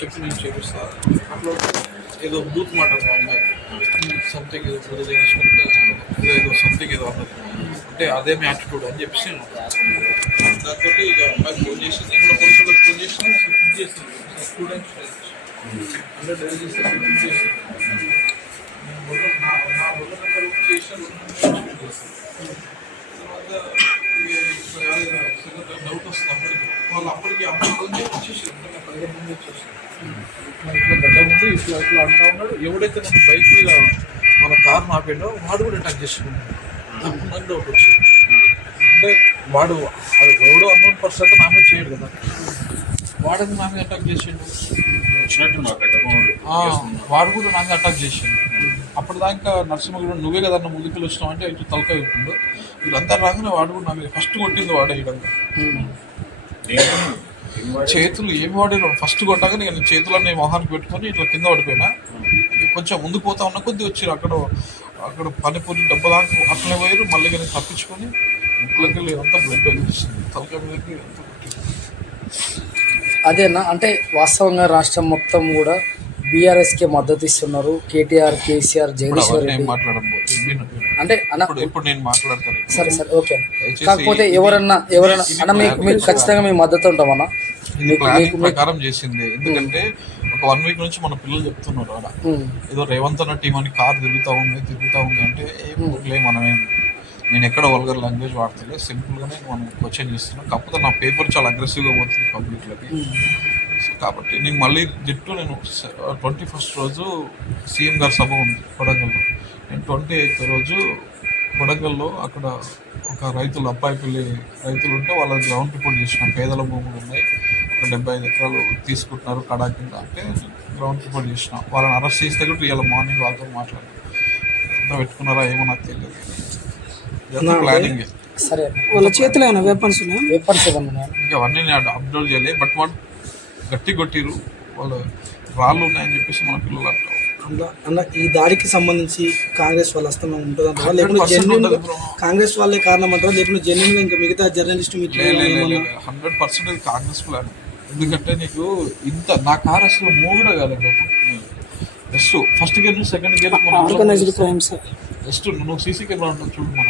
చెప్పి నేను చేపిస్తా అట్లా ఏదో బూత్ మాట అమ్మాయి సంథింగ్ ఏదో బుద్ధ తెగించుకుంటే ఏదో సంథింగ్ ఏదో అన్నది అంటే అదే మీ యాటిట్యూడ్ అని చెప్పేసి నేను దాంతో ఇక అమ్మాయి ఫోన్ చేసి నేను కూడా పోలీసులకు ఫోన్ చేసి అసలు ఫిట్ చేసింది స్టూడెంట్స్ అంటే డైరీ చేస్తే ఫిట్ చేసింది నా బుర్ర నెంబర్ చేసిన తర్వాత డౌట్ వస్తుంది అప్పటికి వాళ్ళు అప్పటికి అమ్మాయి ఫోన్ చేసి వచ్చేసి 15 మంది వచ్చేసి ఇట్లా గడ్డ ముందు ఇట్లా ఇట్లా అంటా ఉన్నాడు ఎవడైతే నన్ను బైక్ మీద మన కార్ ఆపాడో వాడు కూడా అటాక్ చేసుకున్నాడు అప్పుడు నాకు డౌట్ వచ్చింది అంటే వాడు అది ఎవడో అన్నోన్ పర్సన్ అయితే నా మీద చేయడు కదా వాడికి నా మీద అటాక్ చేసిండు వచ్చినట్టు వాడు కూడా నా మీద అటాక్ చేసిండు అప్పటిదాకా నరసింహ కూడా నువ్వే కదా అన్న ముందుకు వచ్చినావు అంటే ఇటు తలకాయ చెప్పిండు వీళ్ళంతా రాగానే వాడు కూడా నా మీద ఫస్ట్ కొట్టింది వాడే ఇదంతా చేతులు ఏమి వాడారు ఫస్ట్ కొట్టాక నేను చేతులన్నీ మొహానికి పెట్టుకొని ఇట్లా కింద పడిపోయినా కొంచెం ముందుకు పోతా ఉన్న కొద్ది వచ్చి అక్కడ పనిపూరి డబ్బులాగా అట్లనే పోయారు మళ్ళీ నేను తప్పించుకొని ముక్కులకి అంతా బ్లడ్ వచ్చేసింది తలకాయ మీదకి అంతా కొట్టింది. అదేనా అంటే వాస్తవంగా రాష్ట్రం మొత్తం కూడా బీఆర్ఎస్కి మద్దతు ఇస్తున్నారు. కేటీఆర్, కేసీఆర్, జగదీశ్వర్ రెడ్డి అంటే ఇప్పుడు నేను మాట్లాడతాను. సరే ఓకే. కాకపోతే ఎవరన్నా అన్న మీకు ఖచ్చితంగా మేము మద్దతు ఉంటామన్నా. ప్రకారం చేసింది ఎందుకంటే ఒక 1 వీక్ నుంచి మన పిల్లలు చెప్తున్నారు అలా ఏదో రేవంత్ అన్న టీం అని కార్ తిరుగుతా ఉంది అంటే ఏం మనమేం నేను ఎక్కడ వల్గర్ లాంగ్వేజ్ వాడతలే సింపుల్గానే మనం క్వశ్చన్ చేస్తున్నాను. కాకపోతే నా పేపర్ చాలా అగ్రెసివ్గా పోతుంది పబ్లిక్లోకి. సో కాబట్టి నేను మళ్ళీ నేను 21st రోజు సీఎం గారి సభ ఉంది కొడంగల్లో. నేను 28th రోజు కొడంగల్లో అక్కడ ఒక రైతులు అబ్బాయిపల్లి రైతులు ఉంటే వాళ్ళ గ్రౌండ్ రిపోర్ట్ చేసినాం. పేదల భూములు ఉన్నాయి, ఒక 75 ఎకరాలు తీసుకుంటున్నారు కడా కింద అంటే గ్రౌండ్ రిపోర్ట్ చేసినాం. వాళ్ళని అరెస్ట్ చేస్తే కూడా ఇవాళ మార్నింగ్ వాళ్ళతో మాట్లాడారు. ఎంత పెట్టుకున్నారా ఏమో నాకు తెలియదు. ప్లానింగ్ సరే వాళ్ళ చేతిలో ఏమైనా వెపన్స్ ఏమన్నా ఇంకా అవన్నీ నేను అబ్జర్వ్ చేయలేదు. బట్ వాళ్ళు గట్టి కొట్టిరు, వాళ్ళు రాళ్ళు ఉన్నాయని చెప్పేసి మన పిల్లలు అంటారు. అన్న ఈ దాడికి సంబంధించి కాంగ్రెస్ వాళ్ళ హస్తం ఉంటుందంటారా లేకుంటే జెన్యున్ కాంగ్రెస్ వాళ్ళే కారణం అంటారా లేకుంటే జెన్యున్గా ఇంకా మిగతా జర్నలిస్ట్ 100% కాంగ్రెస్ ప్లాన్. ఎందుకంటే నీకు ఇంత నా కార్ అసలు మూవ్ కూడా కాలేదు. జస్ట్ ఫస్ట్ గేర్ నుంచి second gear organised crimes just నువ్వు సీసీ కెమెరా ఉంటుంది చూడు మన